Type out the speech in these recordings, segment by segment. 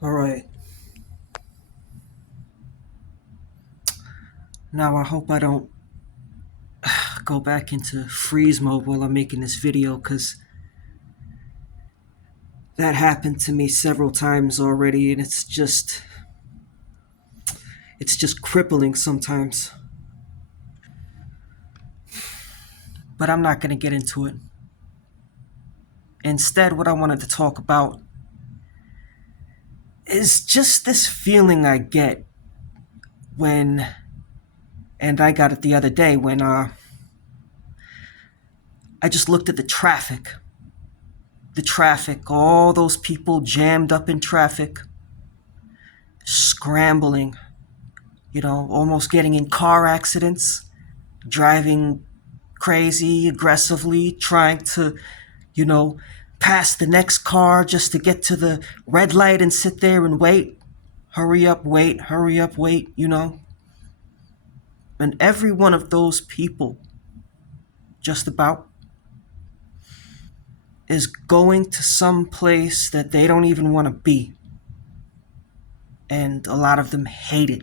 All right. Now I hope I don't go back into freeze mode while I'm making this video because that happened to me several times already and it's just crippling sometimes. But I'm not going to get into it. Instead, what I wanted to talk about is just this feeling I get when, and I got it the other day when I just looked at the traffic. The traffic, all those people jammed up in traffic, scrambling, almost getting in car accidents, driving crazy, aggressively, trying to, you know, pass the next car just to get to the red light and sit there and wait. Hurry up, wait. And every one of those people, just about, is going to some place that they don't even want to be. And a lot of them hate it.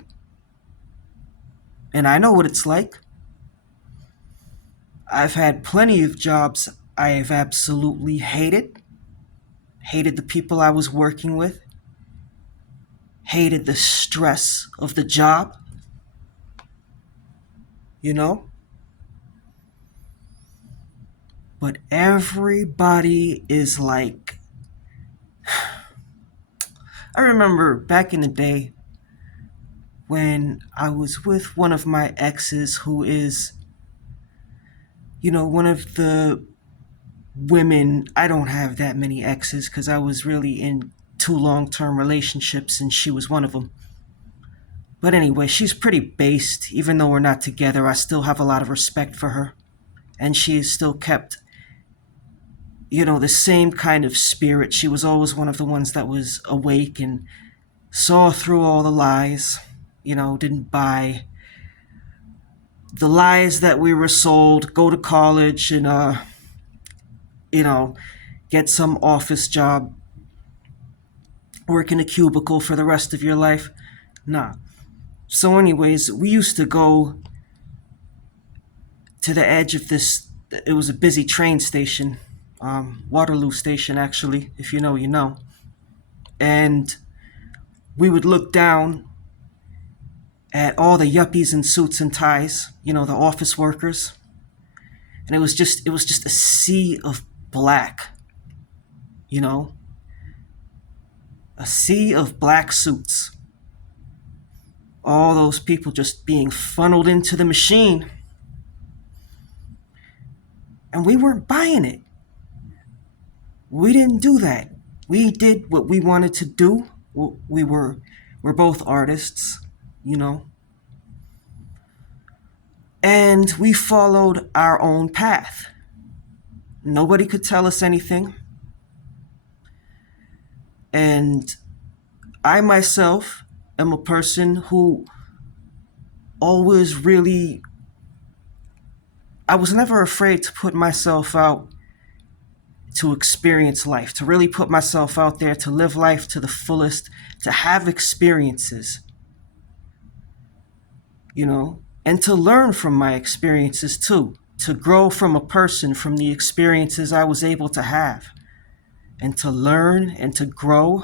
And I know what it's like. I've had plenty of jobs I have absolutely hated. Hated the people I was working with. Hated the stress of the job. You know? But everybody is like. I remember back in the day when I was with one of my exes who is, one of the women. I don't have that many exes because I was really in two long-term relationships and she was one of them. But anyway, she's pretty based. Even though we're not together, I still have a lot of respect for her. And she has still kept, the same kind of spirit. She was always one of the ones that was awake and saw through all the lies, didn't buy the lies that we were sold, go to college and, get some office job, work in a cubicle for the rest of your life. Nah. So anyways, we used to go to the edge of this. It was a busy train station, Waterloo Station, actually. If you know, you know. And we would look down at all the yuppies in suits and ties, the office workers, and it was just a sea of black, you know, a sea of black suits. All those people just being funneled into the machine, and we weren't buying it. We didn't do that. We did what we wanted to do. We're both artists, you know, and we followed our own path. Nobody could tell us anything. And I myself am a person who always really, I was never afraid to put myself out to experience life, to really put myself out there, to live life to the fullest, to have experiences, and to learn from my experiences too, to grow from a person from the experiences I was able to have, and to learn and to grow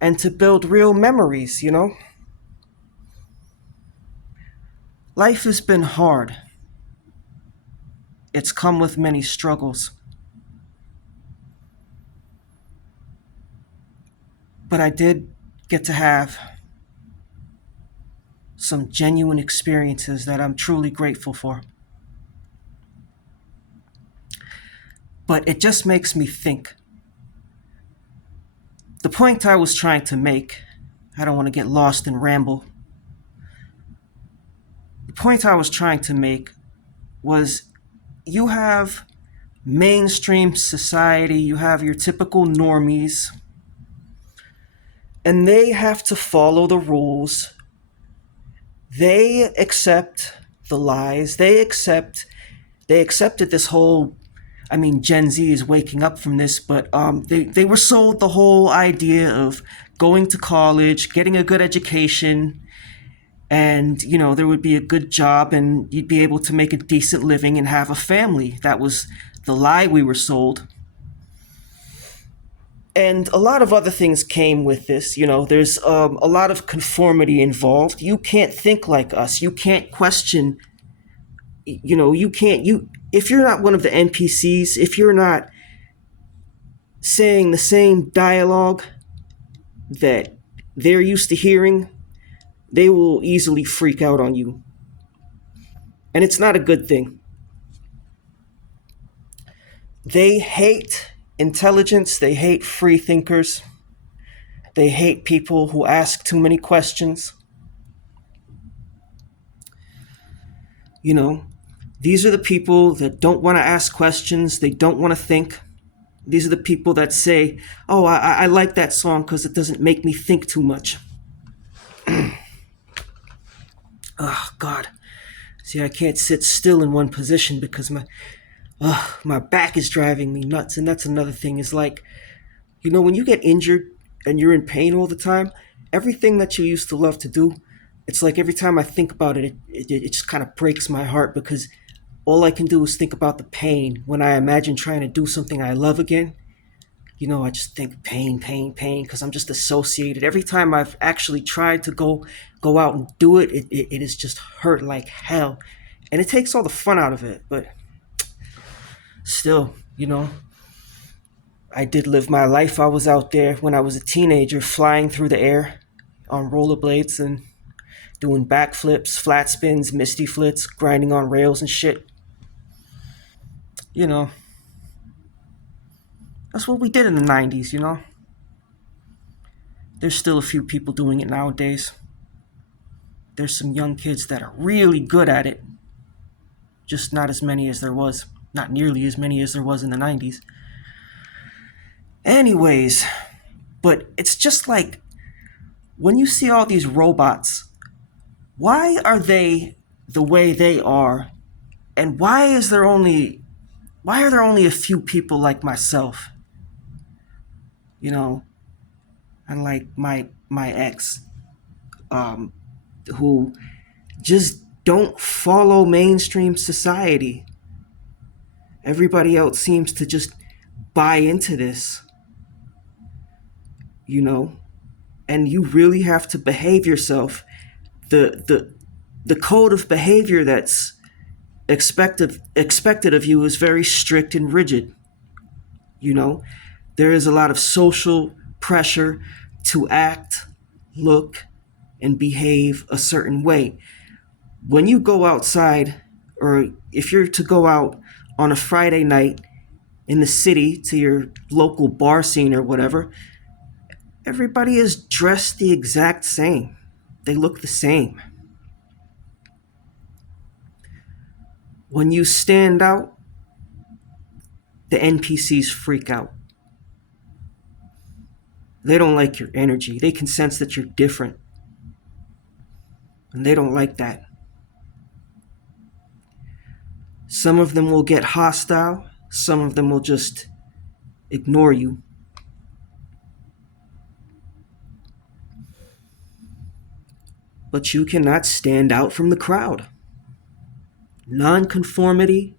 and to build real memories. Life has been hard. It's come with many struggles. But I did get to have some genuine experiences that I'm truly grateful for. But it just makes me think. The point I was trying to make, I don't want to get lost and ramble. The point I was trying to make was you have mainstream society, you have your typical normies, and they have to follow the rules. They accept the lies. They accepted this whole I mean, Gen Z is waking up from this, but they were sold the whole idea of going to college, getting a good education, and there would be a good job and you'd be able to make a decent living and have a family. That was the lie we were sold. And a lot of other things came with this. There's a lot of conformity involved. You can't think like us. You can't question. You can't. You If you're not one of the NPCs, if you're not saying the same dialogue that they're used to hearing, they will easily freak out on you. And it's not a good thing. They hate intelligence, they hate free thinkers, they hate people who ask too many questions. You know, these are the people that don't want to ask questions, they don't want to think. These are the people that say, oh, I like that song because it doesn't make me think too much. Oh, God. See, I can't sit still in one position because my back is driving me nuts. And that's another thing is like, when you get injured and you're in pain all the time, everything that you used to love to do, it's like every time I think about it, it just kind of breaks my heart because all I can do is think about the pain when I imagine trying to do something I love again. I just think pain, pain, pain because I'm just associated. Every time I've actually tried to go out and do it, it is just hurt like hell. And it takes all the fun out of it. But still, I did live my life. I was out there when I was a teenager flying through the air on rollerblades and doing backflips, flat spins, misty flits, grinding on rails and shit. You know, that's what we did in the 90s. There's still a few people doing it nowadays. There's some young kids that are really good at it, just not as many as there was. Not nearly as many as there was in the 90s. Anyways, but it's just like when you see all these robots, why are they the way they are? And why are there only a few people like myself? And like my ex, who just don't follow mainstream society. Everybody else seems to just buy into this, and you really have to behave yourself. The code of behavior that's expected of you is very strict and rigid. There is a lot of social pressure to act, look, and behave a certain way. When you go outside, or if you're to go out on a Friday night in the city to your local bar scene or whatever, everybody is dressed the exact same. They look the same. When you stand out, the NPCs freak out. They don't like your energy. They can sense that you're different. And they don't like that. Some of them will get hostile. Some of them will just ignore you. But you cannot stand out from the crowd. Nonconformity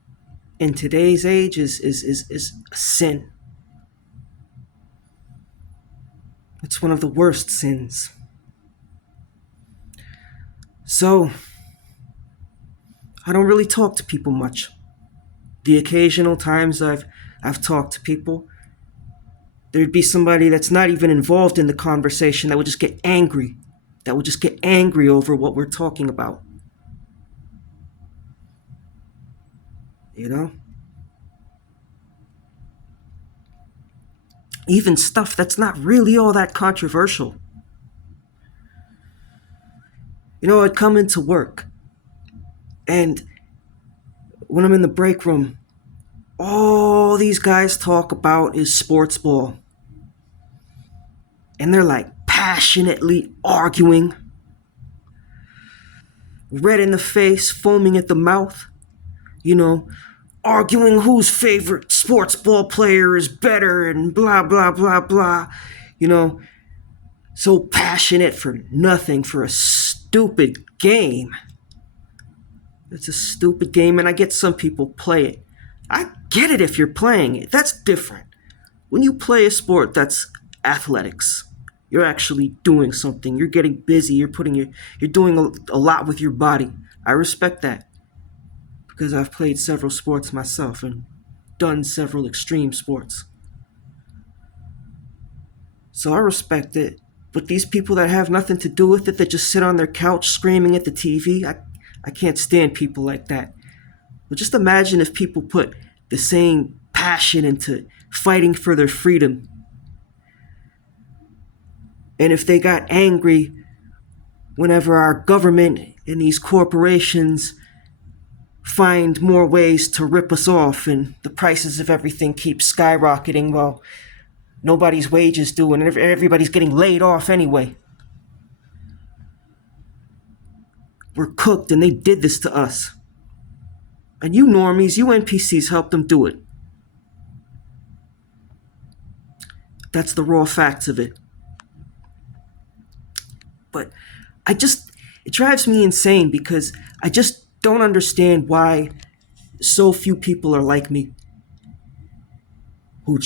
in today's age is a sin. It's one of the worst sins. So, I don't really talk to people much. The occasional times I've talked to people, there'd be somebody that's not even involved in the conversation that would just get angry. That would just get angry over what we're talking about. Even stuff that's not really all that controversial. I'd come into work, and when I'm in the break room, all these guys talk about is sports ball. And they're like passionately arguing, red in the face, foaming at the mouth, arguing whose favorite sports ball player is better and blah, blah, blah, blah. You know, so passionate for nothing, for a stupid game. It's a stupid game, and I get some people play it. I get it if you're playing it. That's different. When you play a sport that's athletics, you're actually doing something. You're getting busy. You're doing a lot with your body. I respect that because I've played several sports myself and done several extreme sports. So I respect it. But these people that have nothing to do with it, that just sit on their couch screaming at the TV, I can't stand people like that. But just imagine if people put the same passion into fighting for their freedom. And if they got angry whenever our government and these corporations find more ways to rip us off and the prices of everything keep skyrocketing, well, nobody's wages do and everybody's getting laid off anyway. We're cooked and they did this to us. And you normies, you NPCs helped them do it. That's the raw facts of it. But it drives me insane because I just don't understand why so few people are like me. Who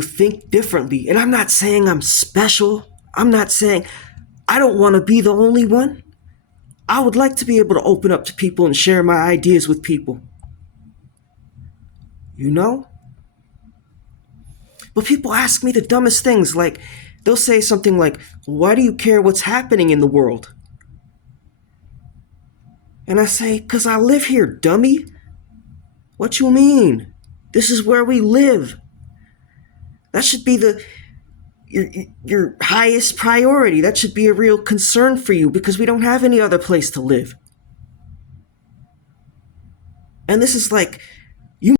think differently. And I'm not saying I'm special. I'm not saying I don't want to be the only one. I would like to be able to open up to people and share my ideas with people. You know? But people ask me the dumbest things, like, they'll say something like, why do you care what's happening in the world? And I say, 'cause I live here, dummy. What you mean? This is where we live. That should be your highest priority. That should be a real concern for you because we don't have any other place to live. And this is like